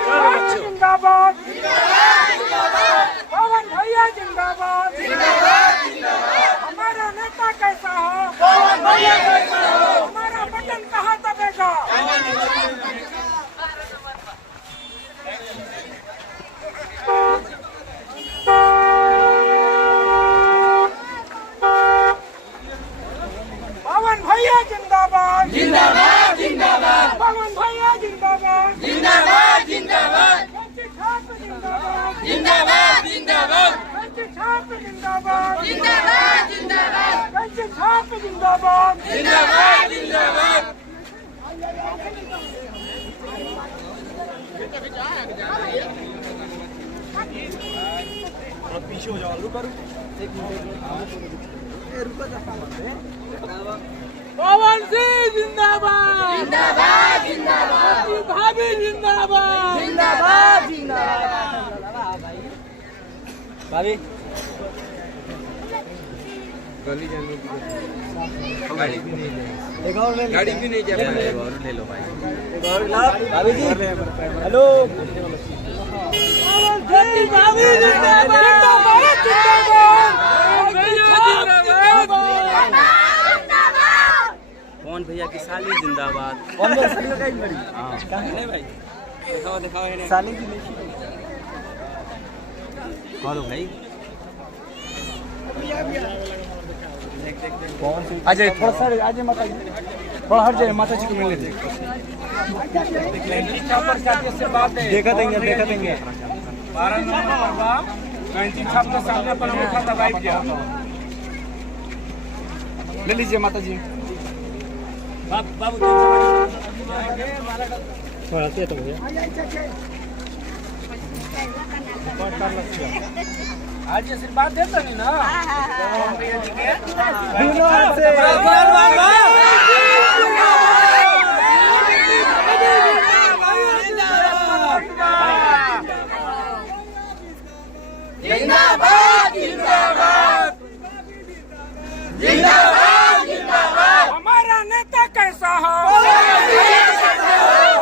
जिंदाबाद पवन भैया जिंदाबाद हमारा नेता कैसा हो पवन भैया कैसा हो हमारा बटन कहाँ दबेगा पवन भैया जिंदाबाद जिंदाबाद जिंदाबाद पवन भैया जिंदाबाद जिंदाबाद जिंदाबाद जिंदाबाद जिंदाबाद जिंदाबाद छाप जिंदाबाद जिंदाबाद जिंदाबाद छाप जिंदाबाद जिंदाबाद जिंदाबाद पीछे हो जाओ रुको पवन सिंह जिंदाबाद जिंदाबाद जिंदाबाद भाभी जिंदाबाद जिंदाबाद जिंदाबाद भाभी गाड़ी भी नहीं जा रहा है और ले लो भाई भाभी जी हेलो भाभी जिंदाबाद कौन भैया की साली जिंदाबाद कौन भैया साली का मेरी हां नहीं भाई दिखाओ है साली की नहीं हेलो भाई कौन सी अजय थोड़ा सा अजय माता जी थोड़ा हट जाए माता जी को मिलने दे देखा देंगे 12 नंबर बा कैंची छाप के सामने पर उठा दबाई दिया ले लीजिए माता जी बाबू थोड़ा से तो भैया आज आशीर्वाद देता नहीं ना भैया जी के जिंदाबाद जिंदाबाद जिंदाबाद जिंदाबाद हमारा नेता कैसा हो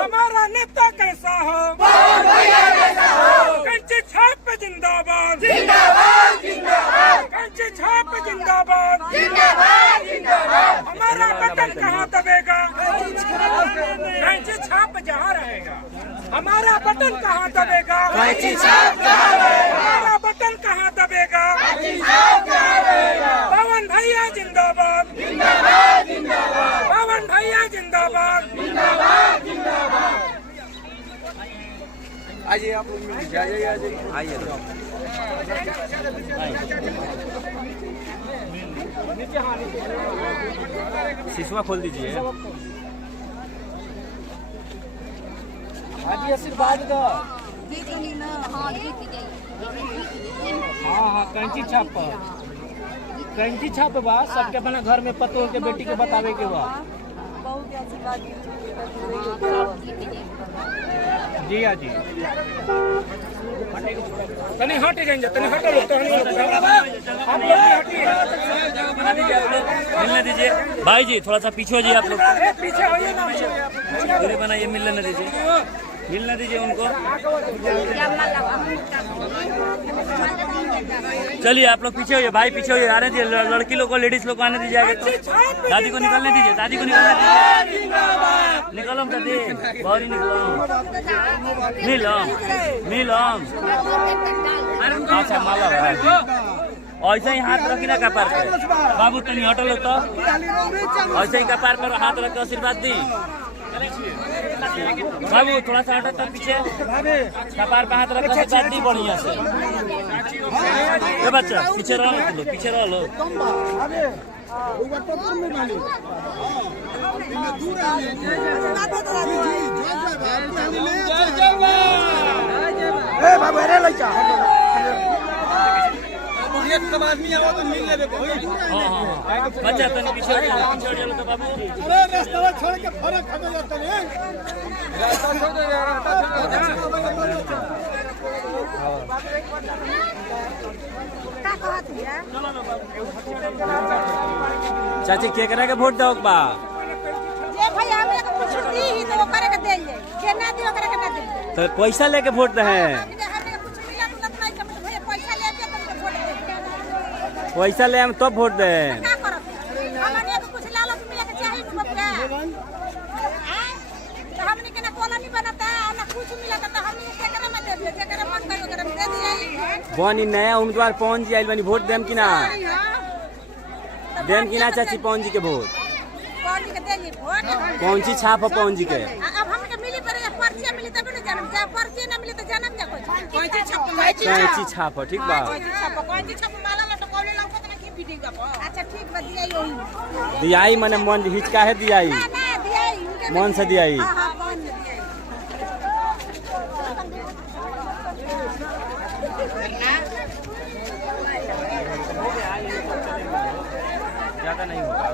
हमारा नेता कैसा हो कंची छाप जिंदाबाद जिंदाबाद जिंदाबाद कंची छाप जिंदाबाद जिंदाबाद जिंदाबाद हमारा बटन कहाँ दबेगा कंची छाप जहाँ रहेगा हमारा बटन कहाँ दबेगा कैंची छाप कहाँ रहेगा हमारा बटन कहाँ दबेगा कैंची छाप कहाँ रहेगा पवन भैया जिंदाबाद जिंदाबाद जिंदाबाद पवन भैया जिंदाबाद जिंदाबाद जिंदाबाद आइए आप लोग जाइए आइए शीशवा खोल दीजिए आज आशीर्वाद दो हाँ कैंची छाप कैंची छाप बा सबके अपना घर में पतो के बेटी के बतावे के बा जी हाँ जी तनी हट जाएंगे तनी हट लो आप लोग मिलने दीजिए भाई जी थोड़ा सा पीछे हो जाइए आप लोग पीछे होइए ना दूरी बनाइए मिलने दीजिए उनको चलिए आप लोग पीछे होइए भाई पीछे होइए आने दीजिए लड़की लोग को लेडीज लोग को आने दीजिए आगे तो दादी को निकलने दीजिए निकलो दादी बहुत ही निकलो मिलम अच्छा माला ऐसे ही हाथ रखी ना कपार पे बाबू तनी हटल तो ऐसे ही कपार पर हाथ रख के आशीर्वाद दी बाबू थोड़ा सा हटो तो पीछे कपार पे हाथ रख के आशीर्वाद दी बढ़िया से ये बच्चा पीछे रह लो एक सब आदमी आओ तो मिल लेबे कोई। हाँ हाँ बच्चा तनी पीछे छोड़ चलो तो बाबू अरे रास्ता छोड़ के फरक खत्म जाता है। रास्ता छोड़ दे यार, रास्ता छोड़ दे। का कहत हिया चाची के करा के वोट दो बा जे भैया हमरा के कुछ दी ही तो करे के देल जाए के ना दियो करे के ना दे तो पैसा लेके वोट दे हमने कुछ मिला तो नहीं समझ भैया पैसा ले के तो वोट दे पैसा ले हम तब वोट दे का करब हमने के कुछ लालच मिले के चाहिए बबुआ तो हमने के ना कॉलोनी बनाता ना कुछ मिला तो हमने के करे में दे दियो के करे मत करियो करे दे दिया बनी नया उम्मीदवार पवन जी आइल बनी वोट देम कि ना देम कि ना चाची पवन जी के वोट कौन के देली वोट कौन सी छाप है पवन जी के अब हमके मिली पर पर्ची मिली तब ना जानम जा पर्ची ना मिली तो जानम जा कोई कैंची छाप है ठीक बा अच्छा ठीक बा दिया यही दियाई मने मन हिचका है दियाई ना दिया उनके मन से दियाई हां हां कौन दिया ज्यादा नहीं होगा